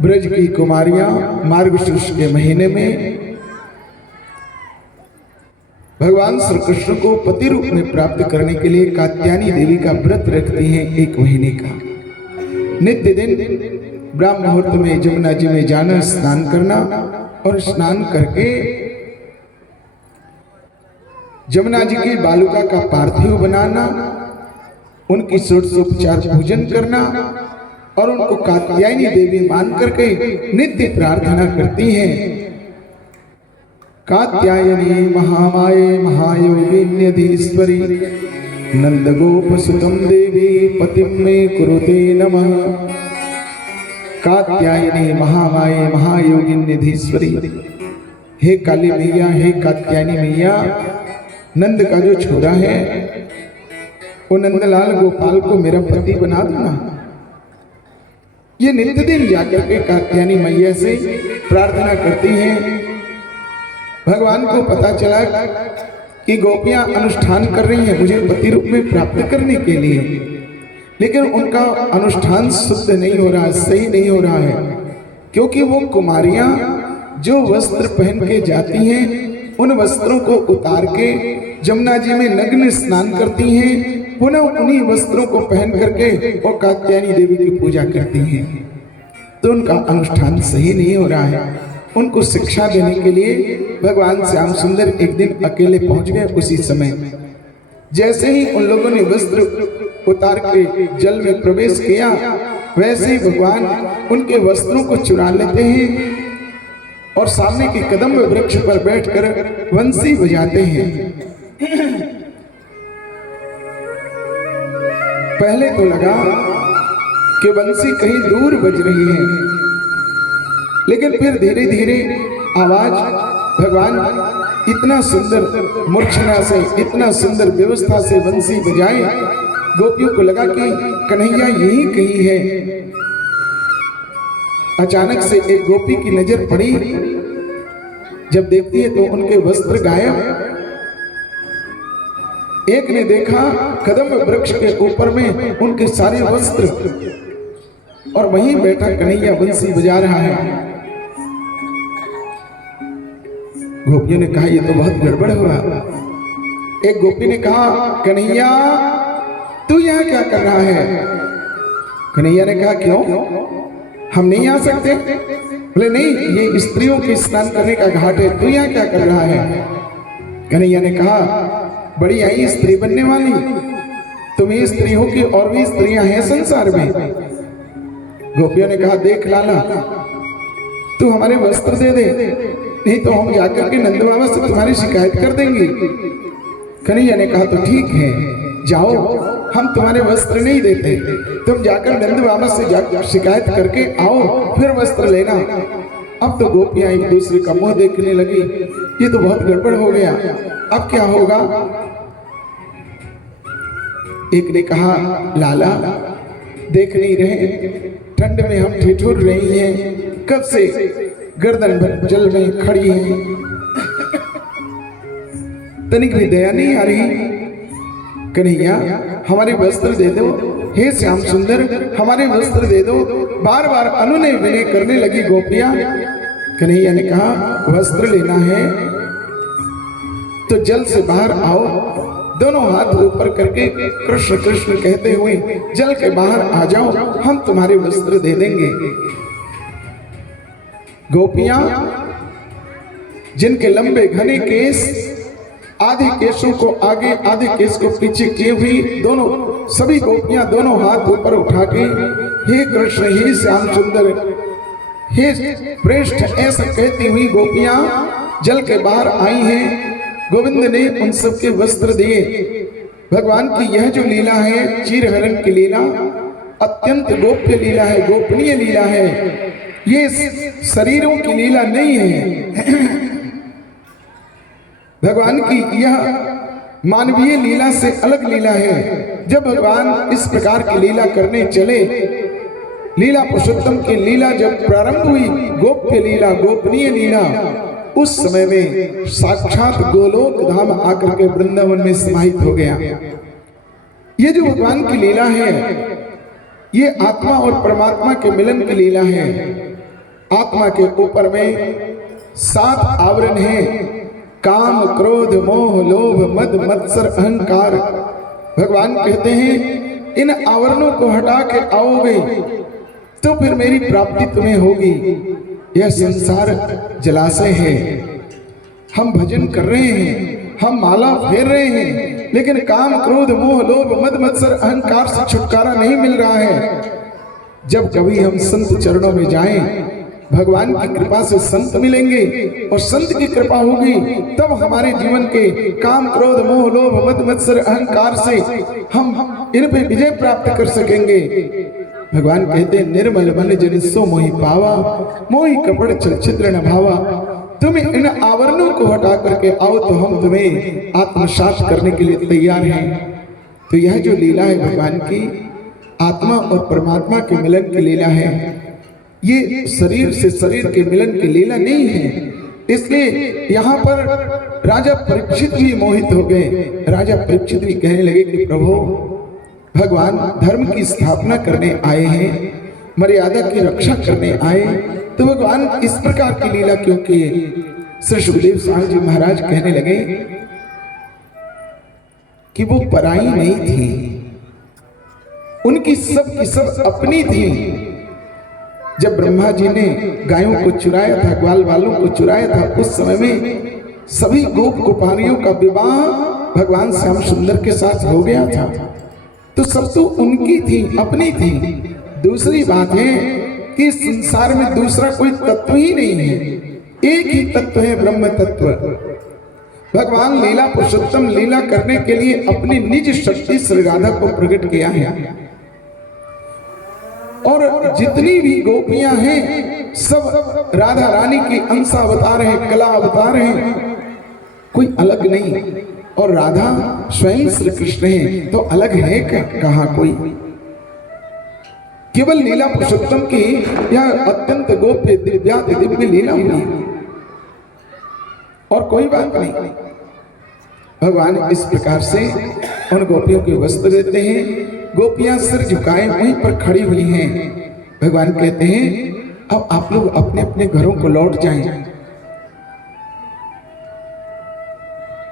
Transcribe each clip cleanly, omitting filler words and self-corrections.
ब्रज की कुमारियां मार्गशीर्ष के महीने में भगवान श्री कृष्ण को पति रूप में प्राप्त करने के लिए कात्यायनी देवी का व्रत रखती हैं 1 महीने का। नित्य दिन ब्राह्म मुहूर्त में जमुना जी में जाना, स्नान करना और स्नान करके जमुना जी की बालुका का पार्थिव बनाना, उनकी षोडशोपचार पूजन करना और उनको कात्यायनी देवी मान करके नित्य प्रार्थना करती हैं। कात्यायनी महामाये महायोगिन्यधीश्वरी नंदगोपसुतं देवी पतिं मे कुरुते नमः। कात्यायनी महामाये महायोगिन्यधीश्वरी, हे काली मैया, हे कात्यायनी मैया, नंद का जो छोरा है वो नंदलाल गोपाल को मेरा पति बना देना। ये नित्य दिन जाकर के कात्यायनी मैया से प्रार्थना करती हैं। भगवान को पता चला कि गोपियां अनुष्ठान कर रही हैं मुझे पति रूप में प्राप्त करने के लिए, लेकिन उनका अनुष्ठान शुद्ध नहीं हो रहा, सही नहीं हो रहा है, क्योंकि वो कुमारियां जो वस्त्र पहन के जाती हैं उन वस्त्रों को उतार के जमुना जी में नग्न स्नान करती हैं, पुनः उन्हीं वस्त्रों को पहन करके वो कात्यायनी देवी की पूजा करती हैं। तो उनका अनुष्ठान सही नहीं हो रहा है। उनको शिक्षा देने के लिए भगवान श्याम सुंदर एक दिन अकेले पहुंच गए। उसी समय जैसे ही उन लोगों ने वस्त्र उतार के जल में प्रवेश किया, वैसे ही भगवान उनके वस्त्रों को चुरा लेते हैं और सामने के कदम वृक्ष पर बैठकर वंशी बजाते हैं। पहले तो लगा कि वंशी कहीं दूर बज रही है, लेकिन फिर धीरे धीरे आवाज भगवान इतना सुंदर मूर्छना से, इतना सुंदर व्यवस्था से वंशी बजाए, गोपियों को लगा कि कन्हैया यही कहीं है। अचानक से एक गोपी की नजर पड़ी, जब देखती है तो उनके वस्त्र गायब। एक ने देखा कदम वृक्ष के ऊपर में उनके सारे वस्त्र, और वहीं बैठा कन्हैया बंसी बजा रहा है। गोपियों ने कहा ये तो बहुत गड़बड़ हुआ। एक गोपी ने कहा कन्हैया तू यहाँ क्या कर रहा है? कन्हैया ने कहा क्यों, हम नहीं आ सकते? बोले नहीं, ये स्त्रियों के स्नान करने का घाट है, तू यहाँ क्या कर रहा है? कन्हैया ने कहा बड़ी आई स्त्री बनने वाली, तुम ही स्त्री हो कि और भी स्त्रियां हैं संसार में? गोपियों ने कहा देख लाला, तू हमारे वस्त्र दे दे, नहीं तो हम जाकर के नंद बाबा से तुम्हारी शिकायत कर देंगे। कन्हैया ने कहा तो ठीक है, जाओ, हम तुम्हारे वस्त्र नहीं देते, तुम जाकर नंद बाबा से शिकायत करके आओ, फिर वस्त्र लेना। अब तो गोपियां एक दूसरे का मुंह देखने लगी, ये तो बहुत गड़बड़ हो गया, अब क्या होगा? एक ने कहा लाला देख नहीं रहे, ठंड में हम ठिठुर रही हैं, कब से गर्दन भर जल में खड़ी हैं, तनिक भी दया नहीं आ रही। कन्हैया हमारे वस्त्र दे दो, हे श्याम सुंदर हमारे वस्त्र दे दो। बार बार अनुनय विनय करने लगी गोपियां। कन्हैया ने कहा वस्त्र लेना है तो जल से बाहर आओ, दोनों हाथ ऊपर करके कृष्ण कृष्ण कहते हुए जल के बाहर आ जाओ, हम तुम्हारे वस्त्र दे देंगे। गोपियां जिनके लंबे घने केस, आधे केशों को आगे आधे केस को पीछे किए हुई, दोनों सभी गोपियां दोनों हाथ ऊपर उठा के हे कृष्ण, हे श्याम सुंदर, हे प्रेष्ठ, ऐसा कहती हुई गोपियां जल के बाहर आई हैं। गोविंद ने उन सबके वस्त्र दिए। भगवान की यह जो लीला है, चीरहरण की लीला, अत्यंत गोप्य लीला है, गोपनीय लीला है, ये शरीरों की लीला नहीं है। भगवान की यह मानवीय लीला से अलग लीला है। जब भगवान इस प्रकार की लीला करने चले, लीला पुरुषोत्तम की लीला जब प्रारंभ हुई, गोप्य लीला, गोपनीय लीला, उस समय में साक्षात गोलोक धाम आकर के वृंदावन में समाहित हो गया। ये जो भगवान की लीला है, ये आत्मा और परमात्मा के मिलन की लीला है। आत्मा के ऊपर में 7 आवरण हैं, काम, क्रोध, मोह, लोभ, मद, मत्सर, अहंकार। भगवान कहते हैं इन आवरणों को हटा के आओगे तो फिर मेरी प्राप्ति तुम्हें होगी। यह संसार जलाशय है। हम भजन कर रहे हैं, हम माला फेर रहे हैं, लेकिन काम, क्रोध, मोह, लोभ, मद, मत्सर, अहंकार से छुटकारा नहीं मिल रहा है। जब कभी हम संत चरणों में जाएं, भगवान की कृपा से संत मिलेंगे और संत की कृपा होगी, तब हमारे जीवन के काम, क्रोध, मोह, लोभ, मद, मत्सर, अहंकार से हम इन पे विजय प्राप्त कर सकेंगे। भगवान कहते हैं निर्मल मन जन सो मोहि पावा, मोहि कपड़ छल छिद्र न भावा। तुम इन आवरणों को हटा करके आओ तो हम तुम्हें आत्मसात करने के लिए तैयार हैं। तो यह जो लीला है भगवान की, आत्मा और परमात्मा के मिलन की लीला है। ये शरीर से शरीर के मिलन की लीला नहीं है। इसलिए यहाँ पर राजा परीक्षित भी मोहित हो गए। राजा परीक्षित भी कहने लगे कि प्रभु, भगवान धर्म की स्थापना करने आए हैं, मर्यादा की रक्षा करने आए, तो भगवान इस प्रकार की लीला क्यों किए? श्री सुखदेव स्वामी जी महाराज कहने लगे कि वो पराई नहीं थी, उनकी सब अपनी थी। जब ब्रह्मा जी ने गायों को चुराया था, ग्वाल वालों को चुराया था, उस समय में सभी गोप गोपालियों का विवाह भगवान श्याम सुंदर के साथ हो गया था। तो सब तो उनकी थी, अपनी थी। दूसरी बात है कि संसार में दूसरा कोई तत्व ही नहीं है, एक ही तत्व है, ब्रह्म तत्व। भगवान लीला पुरुषोत्तम लीला करने के लिए अपनी निज शक्ति श्री राधा को प्रकट किया है। और जितनी भी गोपियां हैं सब राधा रानी की अंश अवतार हैं, कला अवतार हैं, कोई अलग नहीं। और राधा स्वयं श्री कृष्ण है, तो अलग है कहाँ कोई? केवल लीला पुरुषोत्तम की यह अत्यंत गोप्य दिव्य लीला हुई और कोई बात नहीं। भगवान इस प्रकार से उन गोपियों के वस्त्र देते हैं। गोपियां सिर झुकाए वहीं पर खड़ी हुई हैं। भगवान कहते हैं अब आप लोग अपने अपने घरों को लौट जाएं।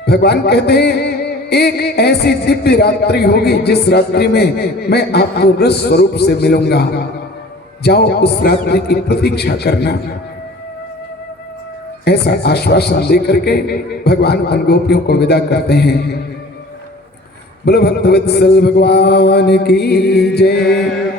भगवान कहते हैं एक ऐसी दिव्य रात्रि होगी जिस रात्रि में मैं आपको रस स्वरूप से मिलूंगा, जाओ उस रात्रि की प्रतीक्षा करना। ऐसा आश्वासन देकर के भगवान उन गोपियों को विदा करते हैं। बोलो भक्तवत्सल भगवान की जय।